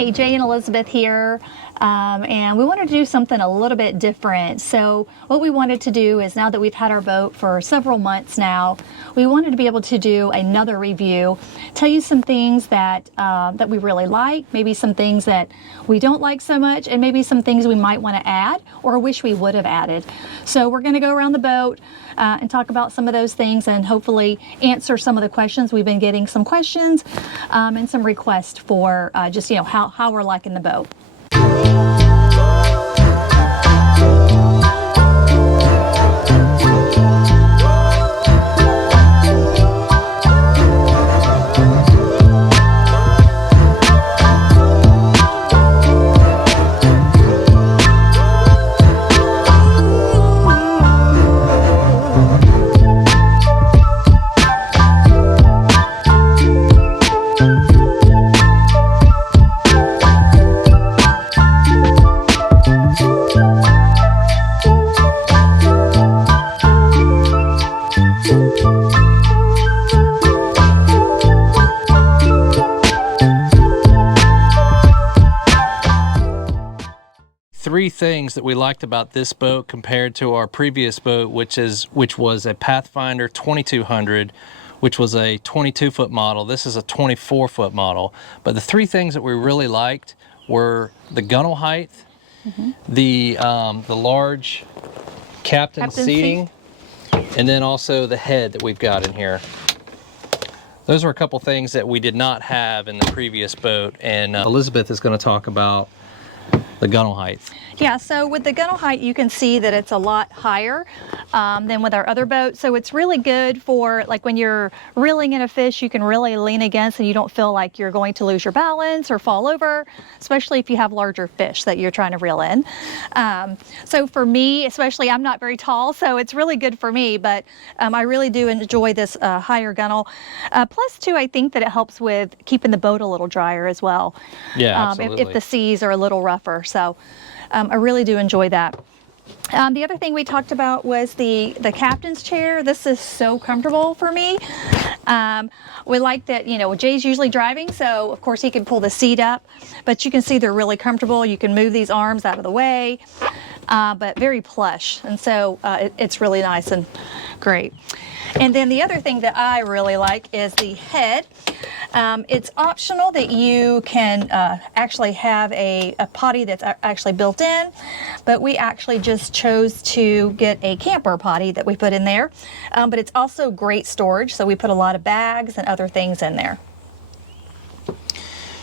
Hi, Jay and Elizabeth here, and we wanted to do something a little bit different. So what we wanted to do is, now that we've had our boat for several months now, we wanted to be able to do another review, tell you some things that that we really like, maybe some things that we don't like so much, and maybe some things we might want to add or wish we would have added. So we're going to go around the boat and talk about some of those things, and hopefully answer some of the questions. We've been getting some questions and some requests for just, you know, how we're liking the boat. Three things that we liked about this boat compared to our previous boat, which was a Pathfinder 2200, which was a 22-foot model. This is a 24-foot model. But the three things that we really liked were the gunnel height, the large captain seating, and then also the head that we've got in here. Those are a couple things that we did not have in the previous boat, and Elizabeth is going to talk about the gunnel height. Yeah, so with the gunnel height, you can see that it's a lot higher than with our other boat. So it's really good for, like, when you're reeling in a fish, you can really lean against and you don't feel like you're going to lose your balance or fall over, especially if you have larger fish that you're trying to reel in. So for me, especially, I'm not very tall, so it's really good for me, but I really do enjoy this higher gunnel. Plus, too, I think that it helps with keeping the boat a little drier as well. Yeah, absolutely. If the seas are a little rougher. So I really do enjoy that. The other thing we talked about was the captain's chair. This is so comfortable for me. We like that, you know, Jay's usually driving, so of course he can pull the seat up, but you can see they're really comfortable. You can move these arms out of the way, but very plush, and so it's really nice and great. And then the other thing that I really like is the head. It's optional that you can actually have a potty that's actually built in, but we actually just chose to get a camper potty that we put in there. But it's also great storage, so we put a lot of bags and other things in there.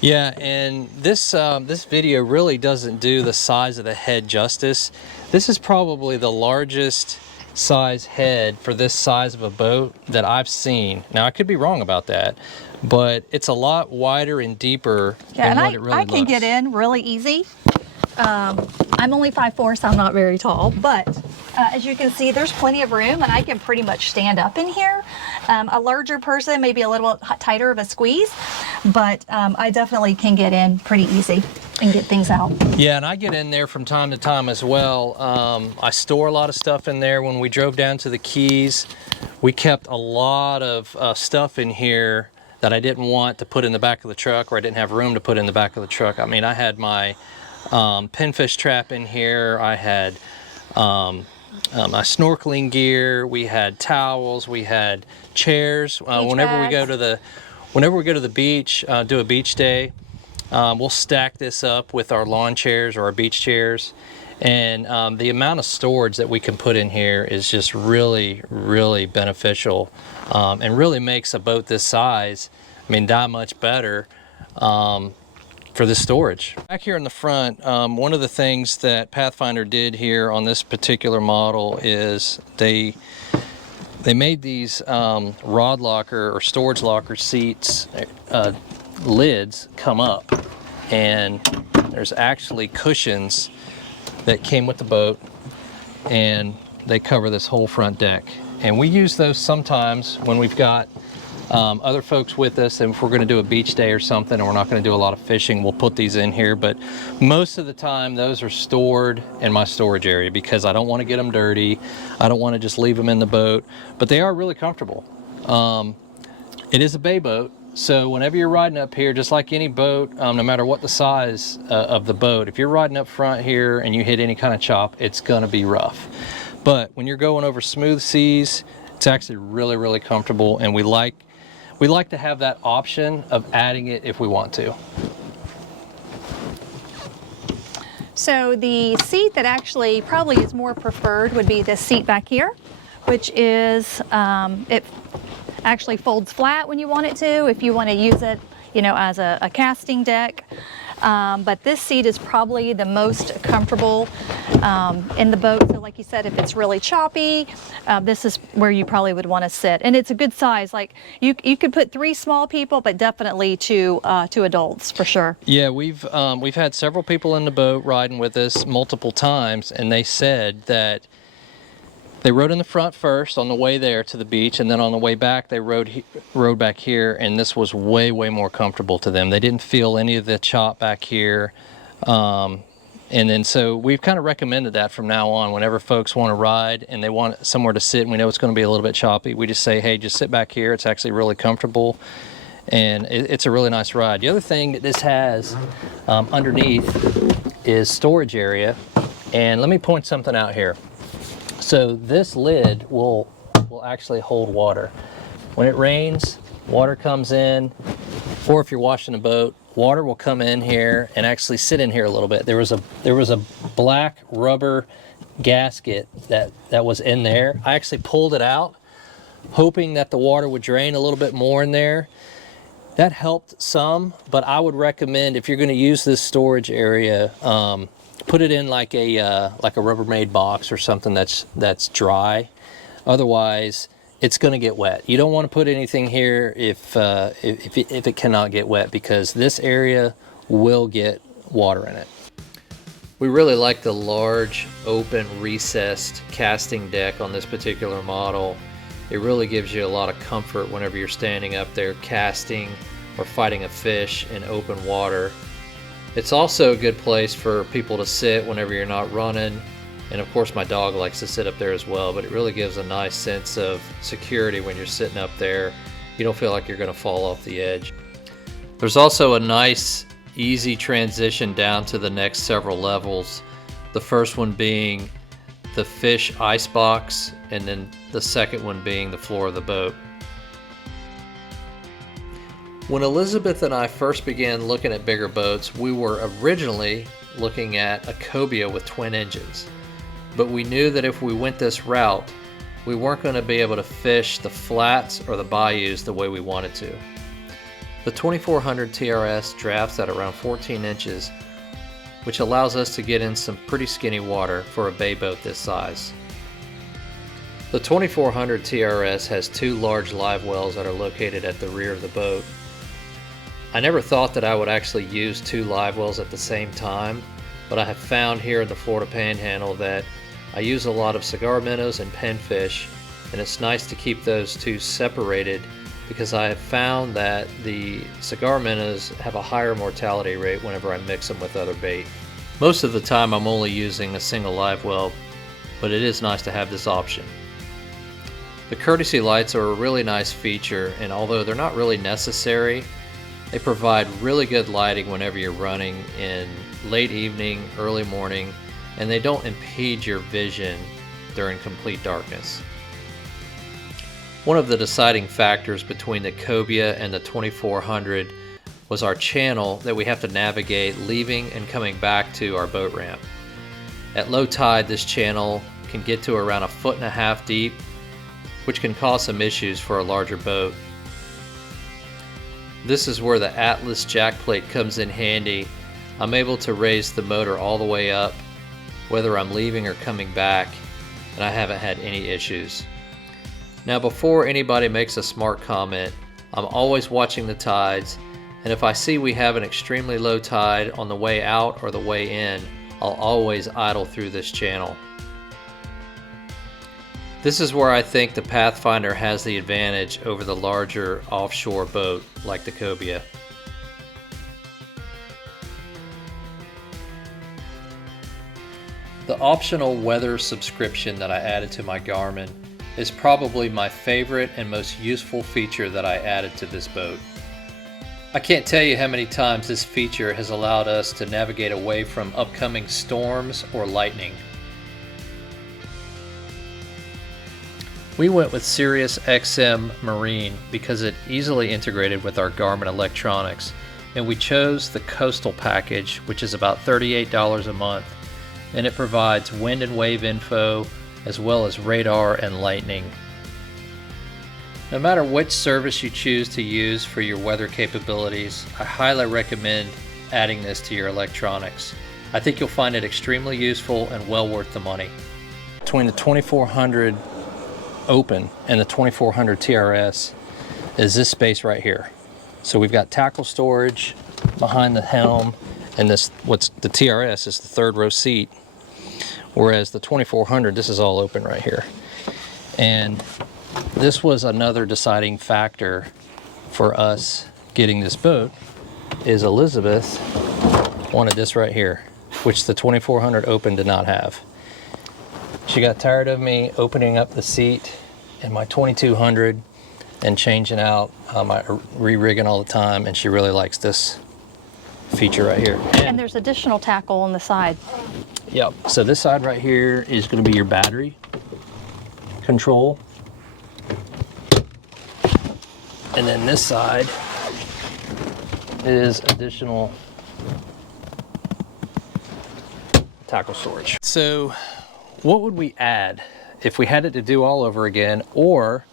Yeah, and this video really doesn't do the size of the head justice. This is probably the largest size head for this size of a boat that I've seen. Now, I could be wrong about that, but it's a lot wider and deeper than what it really looks. I can get in really easy. I'm only 5'4", so I'm not very tall, but as you can see, there's plenty of room, and I can pretty much stand up in here. A larger person, maybe a little tighter of a squeeze, but I definitely can get in pretty easy and get things out. Yeah, and I get in there from time to time as well. I store a lot of stuff in there. When we drove down to the Keys, we kept a lot of stuff in here that I didn't want to put in the back of the truck, or I didn't have room to put in the back of the truck. I mean, I had my pinfish trap in here. I had my snorkeling gear. We had towels. We had chairs. Whenever we go to the beach, do a beach day, we'll stack this up with our lawn chairs or our beach chairs, and the amount of storage that we can put in here is just really, really beneficial, and really makes a boat this size, I mean, that much better for the storage. Back here in the front, one of the things that Pathfinder did here on this particular model is they made these rod locker or storage locker seats lids come up, and there's actually cushions that came with the boat, and they cover this whole front deck. And we use those sometimes when we've got other folks with us, and if we're going to do a beach day or something and we're not going to do a lot of fishing, we'll put these in here. But most of the time those are stored in my storage area because I don't want to get them dirty. I don't want to just leave them in the boat, but they are really comfortable. It is a bay boat, So whenever you're riding up here, just like any boat, no matter what the size of the boat, if you're riding up front here and you hit any kind of chop, it's gonna be rough. But when you're going over smooth seas, it's actually really, really comfortable, and we like to have that option of adding it if we want to. So the seat that actually probably is more preferred would be this seat back here, which is, it actually folds flat when you want it to, if you want to use it, you know, as a casting deck. But this seat is probably the most comfortable in the boat. So like you said, if it's really choppy, this is where you probably would want to sit. And it's a good size. Like you could put 3 small people, but definitely 2 adults for sure. Yeah, we've had several people in the boat riding with us multiple times, and they said that they rode in the front first on the way there to the beach, and then on the way back they rode back here, and this was way more comfortable to them. They didn't feel any of the chop back here, and then so we've kind of recommended that from now on. Whenever folks want to ride and they want somewhere to sit and we know it's going to be a little bit choppy, we just say, hey, just sit back here. It's actually really comfortable, and it's a really nice ride. The other thing that this has underneath is storage area, and let me point something out here. So this lid will actually hold water. When it rains, water comes in, or if you're washing a boat, water will come in here and actually sit in here a little bit. There was a black rubber gasket that was in there. I actually pulled it out, hoping that the water would drain a little bit more in there. That helped some, but I would recommend, if you're going to use this storage area, put it in like a Rubbermaid box or something that's dry. Otherwise, it's going to get wet. You don't want to put anything here if it cannot get wet, because this area will get water in it. We really like the large, open, recessed casting deck on this particular model. It really gives you a lot of comfort whenever you're standing up there casting or fighting a fish in open water. It's also a good place for people to sit whenever you're not running, and of course my dog likes to sit up there as well, but it really gives a nice sense of security when you're sitting up there. You don't feel like you're going to fall off the edge. There's also a nice easy transition down to the next several levels. The first one being the fish ice box, and then the second one being the floor of the boat. When Elizabeth and I first began looking at bigger boats, we were originally looking at a cobia with twin engines. But we knew that if we went this route, we weren't going to be able to fish the flats or the bayous the way we wanted to. The 2400 TRS drafts at around 14 inches, which allows us to get in some pretty skinny water for a bay boat this size. The 2400 TRS has 2 large live wells that are located at the rear of the boat. I never thought that I would actually use 2 live wells at the same time, but I have found here in the Florida Panhandle that I use a lot of cigar minnows and pinfish, and it's nice to keep those 2 separated, because I have found that the cigar minnows have a higher mortality rate whenever I mix them with other bait. Most of the time I'm only using a single live well, but it is nice to have this option. The courtesy lights are a really nice feature, and although they're not really necessary, they provide really good lighting whenever you're running in late evening, early morning, and they don't impede your vision during complete darkness. One of the deciding factors between the cobia and the 2400 was our channel that we have to navigate leaving and coming back to our boat ramp. At low tide, this channel can get to around 1.5 feet deep, which can cause some issues for a larger boat. This is where the Atlas jack plate comes in handy. I'm able to raise the motor all the way up, whether I'm leaving or coming back, and I haven't had any issues. Now, before anybody makes a smart comment, I'm always watching the tides, and if I see we have an extremely low tide on the way out or the way in, I'll always idle through this channel. This is where I think the Pathfinder has the advantage over the larger offshore boat like the cobia. The optional weather subscription that I added to my Garmin is probably my favorite and most useful feature that I added to this boat. I can't tell you how many times this feature has allowed us to navigate away from upcoming storms or lightning. We went with Sirius XM Marine because it easily integrated with our Garmin electronics, and we chose the Coastal package, which is about $38 a month, and it provides wind and wave info as well as radar and lightning. No matter which service you choose to use for your weather capabilities, I highly recommend adding this to your electronics. I think you'll find it extremely useful and well worth the money. Between the 2400 Open and the 2400 TRS is this space right here. So we've got tackle storage behind the helm, and this, what's the TRS is the third row seat, whereas the 2400, this is all open right here. And this was another deciding factor for us getting this boat, is Elizabeth wanted this right here, which the 2400 Open did not have. She got tired of me opening up the seat in my 2200 and changing out my re-rigging all the time, and she really likes this feature right here. And there's additional tackle on the side. Yep, so this side right here is going to be your battery control. And then this side is additional tackle storage. So what would we add if we had it to do all over again, or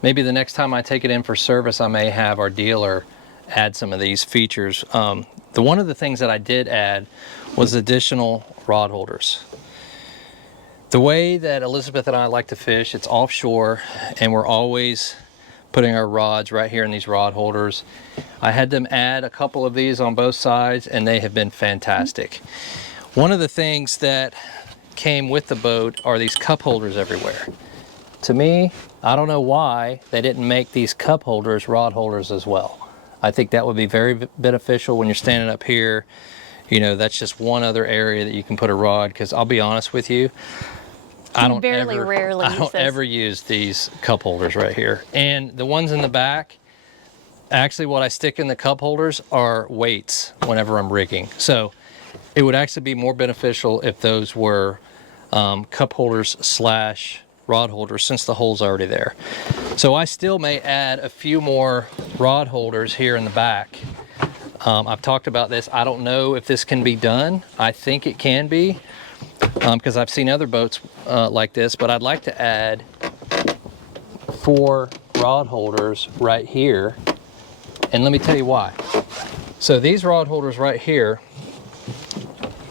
maybe the next time I take it in for service, I may have our dealer add some of these features. One of the things that I did add was additional rod holders. The way that Elizabeth and I like to fish, it's offshore, and we're always putting our rods right here in these rod holders. I had them add a couple of these on both sides, and they have been fantastic. One of the things that came with the boat are these cup holders everywhere. To me, I don't know why they didn't make these cup holders rod holders as well. I think that would be very beneficial when you're standing up here. You know, that's just one other area that you can put a rod, because I'll be honest with you, I don't ever use these cup holders right here. And the ones in the back, actually what I stick in the cup holders are weights whenever I'm rigging. So it would actually be more beneficial if those were cup holders slash rod holders, since the hole's already there. So I still may add a few more rod holders here in the back. I've talked about this. I don't know if this can be done. I think it can be, because I've seen other boats like this, but I'd like to add 4 rod holders right here. And let me tell you why. So these rod holders right here,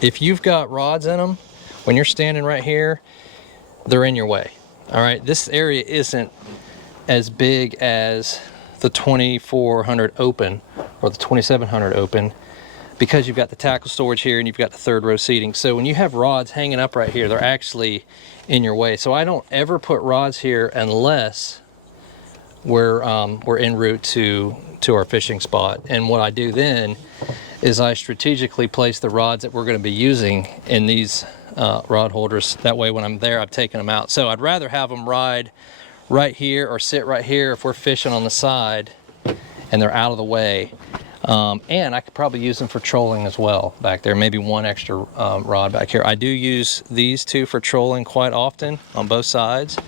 if you've got rods in them, when you're standing right here, they're in your way. All right, this area isn't as big as the 2400 Open or the 2700 Open, because you've got the tackle storage here and you've got the third row seating. So when you have rods hanging up right here, they're actually in your way. So I don't ever put rods here unless we're en route to our fishing spot. And what I do then is I strategically place the rods that we're going to be using in these rod holders. That way when I'm there, I've taken them out. So I'd rather have them ride right here or sit right here if we're fishing on the side and they're out of the way. And I could probably use them for trolling as well back there, maybe one extra rod back here. I do use these two for trolling quite often on both sides,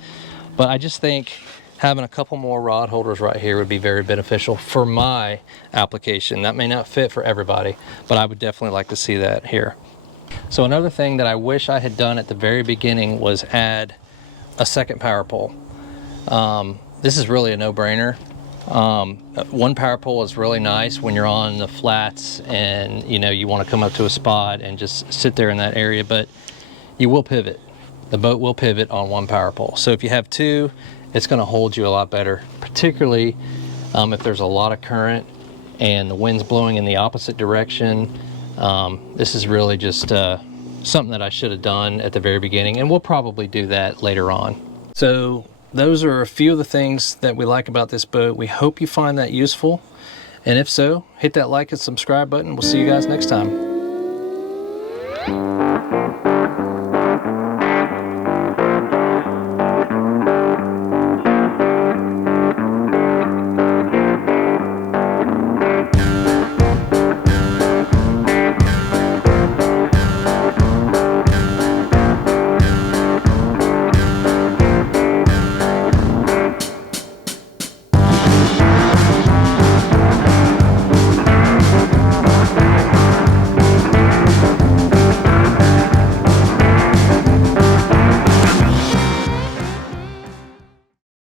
but I just think having a couple more rod holders right here would be very beneficial for my application. That may not fit for everybody, but I would definitely like to see that here. So another thing that I wish I had done at the very beginning was add a second power pole. This is really a no-brainer. One power pole is really nice when you're on the flats and you want to come up to a spot and just sit there in that area, but you will pivot. The boat will pivot on one power pole. So if you have two, it's going to hold you a lot better, particularly if there's a lot of current and the wind's blowing in the opposite direction. This is really just something that I should have done at the very beginning, and we'll probably do that later on. So those are a few of the things that we like about this boat. We hope you find that useful, and if so, hit that like and subscribe button. We'll see you guys next time.